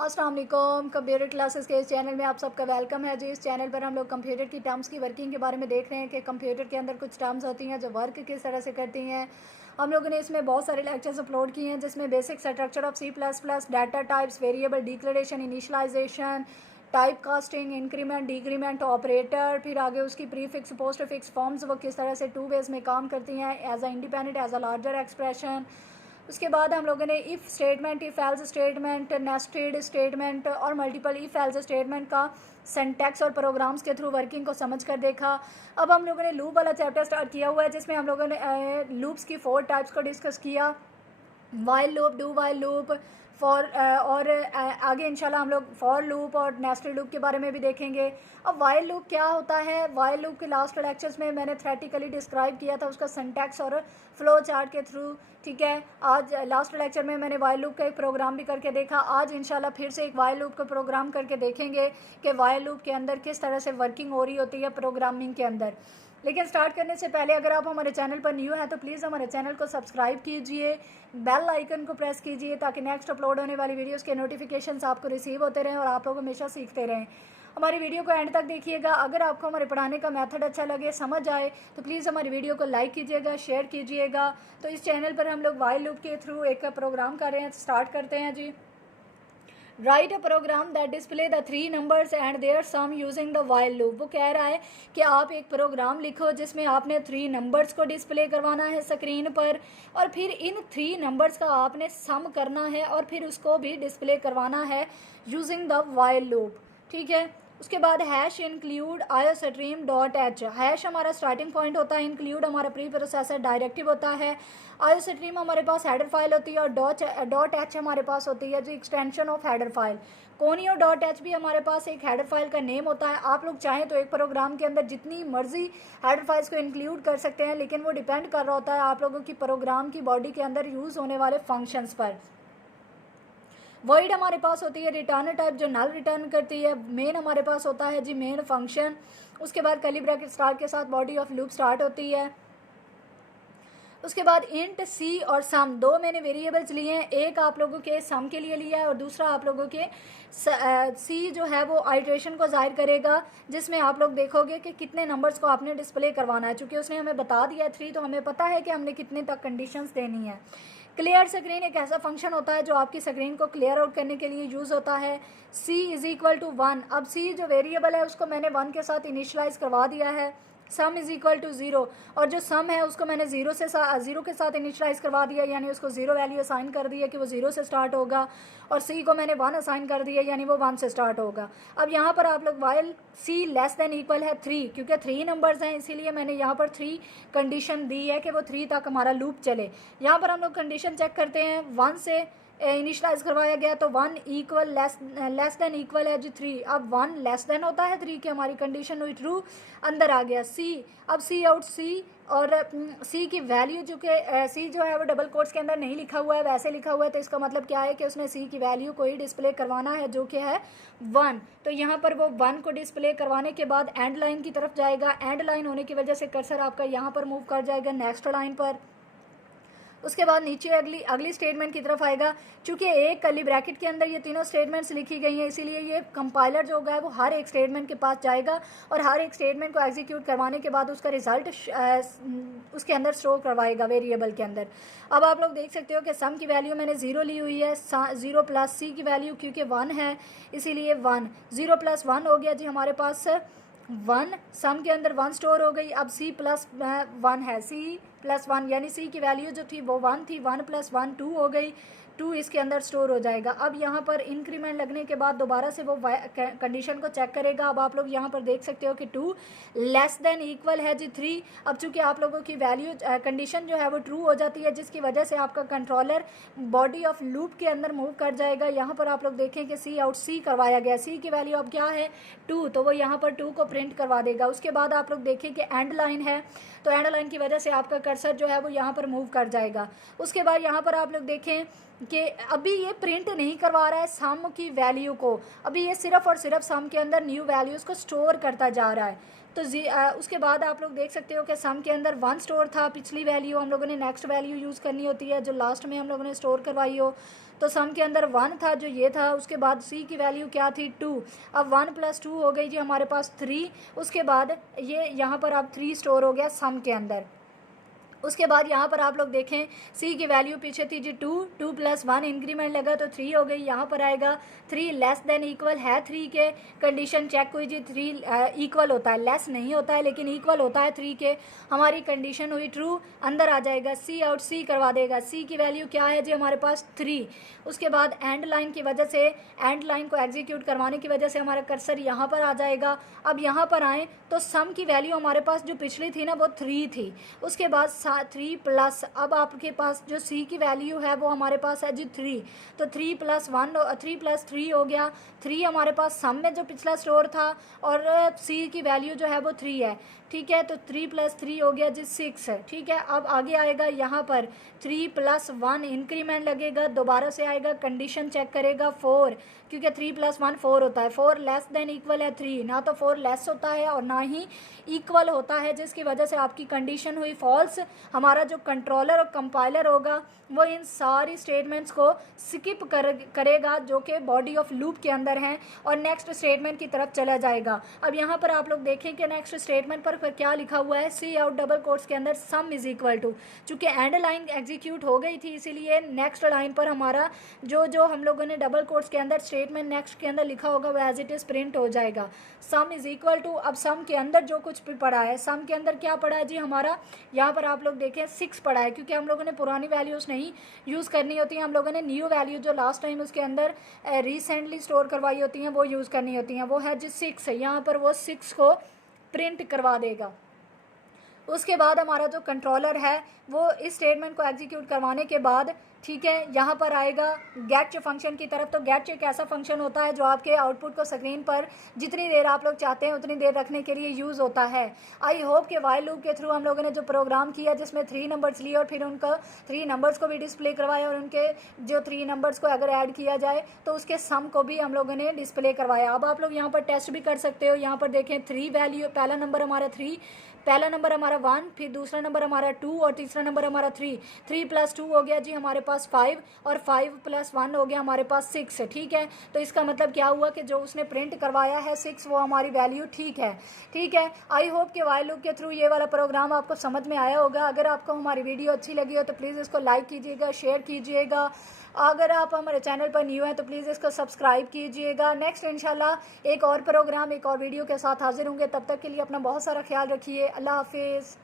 अस्सलाम वालेकुम। Computer classes के इस चैनल में आप सबका वेलकम है जी। इस चैनल पर हम लोग कंप्यूटर की टर्म्स की वर्किंग के बारे में देख रहे हैं कि कंप्यूटर के अंदर कुछ टर्म्स होती हैं जो वर्क किस तरह से करती हैं। हम लोगों ने इसमें बहुत सारे लेक्चर्स अपलोड किए हैं जिसमें basic structure of C++, data types, variable declaration, initialisation, type casting, increment, decrement, operator, फिर आगे उसकी प्रीफिक्स, पोस्टफिक्स फॉर्म्स वो किस तरह से टू वेज में काम करती हैं, as a independent, as a larger expression. उसके बाद हम लोगों ने if statement, if else statement, nested statement और मल्टीपल इफ़ एल्स स्टेटमेंट का सिंटैक्स और प्रोग्राम्स के थ्रू वर्किंग को समझ कर देखा। अब हम लोगों ने लूप वाला चैप्टर स्टार्ट किया हुआ है जिसमें हम लोगों ने लूप्स की 4 टाइप्स को डिस्कस किया। While loop, do while loop, for और आगे इंशाल्लाह हम लोग फॉर लूप और नेस्टेड लूप के बारे में भी देखेंगे। अब वाइल लूप क्या होता है? वाइल लूप के लास्ट लेक्चर्स में मैंने थ्योरेटिकली डिस्क्राइब किया था उसका सिंटैक्स और फ्लो चार्ट के थ्रू। ठीक है, आज लास्ट लेक्चर में मैंने वाइल लूप का एक प्रोग्राम भी करके देखा। आज इंशाल्लाह फिर से एक वाइल लूप का प्रोग्राम करके देखेंगे कि वाइल लूप के अंदर किस तरह से वर्किंग हो रही होती है प्रोग्रामिंग के अंदर। लेकिन स्टार्ट करने से पहले अगर आप हमारे चैनल पर न्यू हैं तो प्लीज़ हमारे चैनल को सब्सक्राइब कीजिए, बेल आइकन को प्रेस कीजिए ताकि नेक्स्ट अपलोड होने वाली वीडियोस के नोटिफिकेशंस आपको रिसीव होते रहें और आप लोग हमेशा सीखते रहें। हमारी वीडियो को एंड तक देखिएगा। अगर आपको हमारे पढ़ाने का मेथड अच्छा लगे, समझ आए, तो प्लीज़ हमारी वीडियो को लाइक कीजिएगा, शेयर कीजिएगा। तो इस चैनल पर हम लोग वाइल लूप के थ्रू एक प्रोग्राम कर रहे हैं। स्टार्ट करते हैं जी। Write a program that display the 3 numbers and their sum using the while loop. वो कह रहा है कि आप एक प्रोग्राम लिखो जिसमें आपने 3 नंबर्स को डिस्प्ले करवाना है स्क्रीन पर और फिर इन 3 नंबर्स का आपने सम करना है और फिर उसको भी डिस्प्ले करवाना है यूजिंग द वाइल लूप। ठीक है, उसके बाद hash include iostream dot H. Hash हमारा स्टार्टिंग पॉइंट होता है, इंक्लूड हमारा प्री प्रोसेसर डायरेक्टिव होता है, आयोस्ट्रीम हमारे पास हेडर फाइल होती है और डॉट एच हमारे पास होती है जो extension of header file. Conio dot H भी हमारे पास एक हेडर फाइल का नेम होता है। आप लोग चाहें तो एक प्रोग्राम के अंदर जितनी मर्जी हेडर फाइल्स को इंक्लूड कर सकते हैं, लेकिन वो डिपेंड कर रहा होता है आप लोगों की प्रोग्राम की बॉडी के अंदर यूज़ होने वाले फंक्शंस पर। वॉइड हमारे पास होती है रिटर्न टाइप जो नल रिटर्न करती है। मेन हमारे पास होता है जी मेन फंक्शन। उसके बाद कर्ली ब्रैकेट स्टार्ट के साथ बॉडी ऑफ लूप स्टार्ट होती है। उसके बाद इंट सी और सम, दो मैंने वेरिएबल्स लिए हैं, एक आप लोगों के सम के लिए लिया है और दूसरा आप लोगों के सी जो है वो आइट्रेशन को जाहिर करेगा जिसमें आप लोग देखोगे कि कितने नंबर्स को आपने डिस्प्ले करवाना है। चूँकि उसने हमें बता दिया है 3, तो हमें पता है कि हमने कितने तक कंडीशंस देनी है। क्लियर स्क्रीन एक ऐसा फंक्शन होता है जो आपकी स्क्रीन को क्लियर आउट करने के लिए यूज़ होता है। c is equal to 1। अब c जो वेरिएबल है उसको मैंने 1 के साथ इनिशलाइज करवा दिया है। सम इज़ इक्वल टू 0 और जो सम है उसको मैंने 0 के साथ इनिशलाइज करवा दिया, यानी उसको 0 वैल्यू असाइन कर दी है कि वो 0 से स्टार्ट होगा और c को मैंने 1 असाइन कर दिया यानी वो 1 से स्टार्ट होगा। अब यहाँ पर आप लोग while c less than equal है 3, क्योंकि 3 नंबर्स हैं इसीलिए मैंने यहाँ पर 3 कंडीशन दी है कि वो 3 तक हमारा लूप चले। यहाँ पर हम लोग कंडीशन चेक करते हैं, 1 से इनिशलाइज करवाया गया तो 1 इक्वल लेस देन इक्वल है जी 3। अब 1 लेस देन होता है 3 की हमारी कंडीशन हुई ट्रू, अंदर आ गया c। अब c आउट c और c की वैल्यू जो कि c जो है वो डबल कोट्स के अंदर नहीं लिखा हुआ है, वैसे लिखा हुआ है, तो इसका मतलब क्या है कि उसने c की वैल्यू को ही डिस्प्ले करवाना है जो कि है 1। तो यहाँ पर वो 1 को डिस्प्ले करवाने के बाद एंड लाइन की तरफ जाएगा। एंड लाइन होने की वजह से कर्सर आपका यहाँ पर मूव कर जाएगा नेक्स्ट लाइन पर। उसके बाद नीचे अगली स्टेटमेंट की तरफ आएगा। चूँकि एक कर्ली ब्रैकेट के अंदर ये तीनों स्टेटमेंट्स लिखी गई हैं इसीलिए ये कंपाइलर जो होगा है वो हर एक स्टेटमेंट के पास जाएगा और हर एक स्टेटमेंट को एग्जीक्यूट करवाने के बाद उसका रिजल्ट उसके अंदर स्टोर करवाएगा वेरिएबल के अंदर। अब आप लोग देख सकते हो कि सम की वैल्यू मैंने 0 ली हुई है, 0 प्लस सी की वैल्यू क्योंकि 1 है इसीलिए 1, 0 प्लस 1 हो गया जी हमारे पास 1। सम के अंदर 1 स्टोर हो गई। अब c प्लस 1 है, c प्लस 1 यानी c की वैल्यू जो थी वो 1 थी, 1 प्लस 1 2 हो गई, 2 इसके अंदर स्टोर हो जाएगा। अब यहाँ पर इंक्रीमेंट लगने के बाद दोबारा से वो कंडीशन को चेक करेगा। अब आप लोग यहाँ पर देख सकते हो कि 2 लेस देन इक्वल है जी 3। अब चूँकि आप लोगों की वैल्यू कंडीशन जो है वो ट्रू हो जाती है जिसकी वजह से आपका कंट्रोलर बॉडी ऑफ लूप के अंदर मूव कर जाएगा। यहाँ पर आप लोग देखें कि सी आउट सी करवाया गया, सी की वैल्यू अब क्या है 2, तो वो यहाँ पर 2 को प्रिंट करवा देगा। उसके बाद आप लोग देखें कि एंड लाइन है तो एंड लाइन की वजह से आपका कर्सर जो है वो यहाँ पर मूव कर जाएगा। उसके बाद यहाँ पर आप लोग देखें कि अभी ये प्रिंट नहीं करवा रहा है सम की वैल्यू को, अभी ये सिर्फ और सिर्फ सम के अंदर न्यू वैल्यूज़ को स्टोर करता जा रहा है। तो उसके बाद आप लोग देख सकते हो कि सम के अंदर 1 स्टोर था, पिछली वैल्यू हम लोगों ने नेक्स्ट वैल्यू यूज़ करनी होती है जो लास्ट में हम लोगों ने स्टोर करवाई हो। तो सम के अंदर 1 था जो ये था, उसके बाद सी की वैल्यू क्या थी 2। अब 1 + 2 हो गई जी हमारे पास 3। उसके बाद ये यहाँ पर अब 3 स्टोर हो गया सम के अंदर। उसके बाद यहाँ पर आप लोग देखें सी की वैल्यू पीछे थी जी 2, 2 + 1 इंक्रीमेंट लगा तो 3 हो गई। यहाँ पर आएगा 3 लेस देन इक्वल है 3 के, कंडीशन चेक हुई जी 3 इक्वल होता है, लेस नहीं होता है लेकिन इक्वल होता है 3 के, हमारी कंडीशन हुई ट्रू। अंदर आ जाएगा सी आउट, सी करवा देगा। सी की वैल्यू क्या है जी हमारे पास 3। उसके बाद एंड लाइन की वजह से, एंड लाइन को एग्जीक्यूट करवाने की वजह से हमारा कर्सर यहाँ पर आ जाएगा। अब यहाँ पर आएँ तो सम की वैल्यू हमारे पास जो पिछली थी ना वो 3 थी। उसके बाद 3 प्लस, अब आपके पास जो सी की वैल्यू है वो हमारे पास है जी 3, तो 3 + 1 3 + 3 हो गया। 3 हमारे पास सम में जो पिछला स्टोर था और सी की वैल्यू जो है वो 3 है, ठीक है। तो 3 + 3 हो गया जी 6 है, ठीक है। अब आगे आएगा यहाँ पर 3 + 1 इंक्रीमेंट लगेगा, दोबारा से आएगा, कंडीशन चेक करेगा 4, क्योंकि 3 + 1 4 होता है। 4 लेस देन इक्वल है 3, ना तो 4 लेस होता है और ना ही इक्वल होता है, जिसकी वजह से आपकी कंडीशन हुई फॉल्स। हमारा जो कंट्रोलर और कंपाइलर होगा वो इन सारी स्टेटमेंट्स को स्किप करेगा जो कि बॉडी ऑफ लूप के अंदर हैं और नेक्स्ट स्टेटमेंट की तरफ चला जाएगा। अब यहाँ पर आप लोग देखें कि नेक्स्ट स्टेटमेंट पर क्या लिखा हुआ है, सी आउट डबल कोट्स के अंदर सम इज इक्वल टू, चूँकि एंड लाइन एग्जीक्यूट हो गई थी इसीलिए नेक्स्ट लाइन पर हमारा जो हम लोगों ने डबल कोट्स के अंदर स्टेटमेंट नेक्स्ट के अंदर लिखा होगा वो एज इट इज़ प्रिंट हो जाएगा, सम इज इक्वल टू। अब सम के अंदर जो कुछ भी पड़ा है, सम के अंदर क्या पड़ा है जी हमारा, यहाँ पर आप लोग देखें 6 पड़ा है, क्योंकि हम लोगों ने पुरानी वैल्यूज़ नहीं यूज़ करनी होती हैं, हम लोगों ने न्यू वैल्यू जो लास्ट टाइम उसके अंदर रिसेंटली स्टोर करवाई होती हैं वो यूज़ करनी होती हैं, वो है जी 6 है। यहाँ पर वो 6 को प्रिंट करवा देगा। उसके बाद हमारा जो कंट्रोलर है वो इस स्टेटमेंट को एग्जीक्यूट करवाने के बाद, ठीक है, यहाँ पर आएगा गेट फंक्शन की तरफ। तो गेट एक ऐसा फंक्शन होता है जो आपके आउटपुट को स्क्रीन पर जितनी देर आप लोग चाहते हैं उतनी देर रखने के लिए यूज़ होता है। आई होप कि वाइल लूप के थ्रू हम लोगों ने जो प्रोग्राम किया जिसमें 3 नंबर्स लिए और फिर उनका 3 नंबर्स को भी डिस्प्ले करवाया और उनके जो 3 नंबर्स को अगर ऐड किया जाए तो उसके सम को भी हम लोगों ने डिस्प्ले करवाया। अब आप लोग यहाँ पर टेस्ट भी कर सकते हो। यहाँ पर देखें 3 वैल्यू, पहला नंबर हमारा 3, पहला नंबर हमारा 1, फिर दूसरा नंबर हमारा 2 और तीसरा नंबर हमारा 3। 3 + 2 हो गया जी हमारे पास 5 और 5 + 1 हो गया हमारे पास 6, ठीक है। तो इसका मतलब क्या हुआ कि जो उसने प्रिंट करवाया है 6 वो हमारी वैल्यू ठीक है, ठीक है। आई होप कि वाइल लूप के थ्रू ये वाला प्रोग्राम आपको समझ में आया होगा। अगर आपको हमारी वीडियो अच्छी लगी हो तो प्लीज़ इसको लाइक कीजिएगा, शेयर कीजिएगा। अगर आप हमारे चैनल पर न्यू हैं तो प्लीज़ इसको सब्सक्राइब कीजिएगा। नेक्स्ट इंशाल्लाह एक और प्रोग्राम, एक और वीडियो के साथ हाजिर होंगे। तब तक के लिए अपना बहुत सारा ख्याल रखिए। अल्लाह हाफिज़।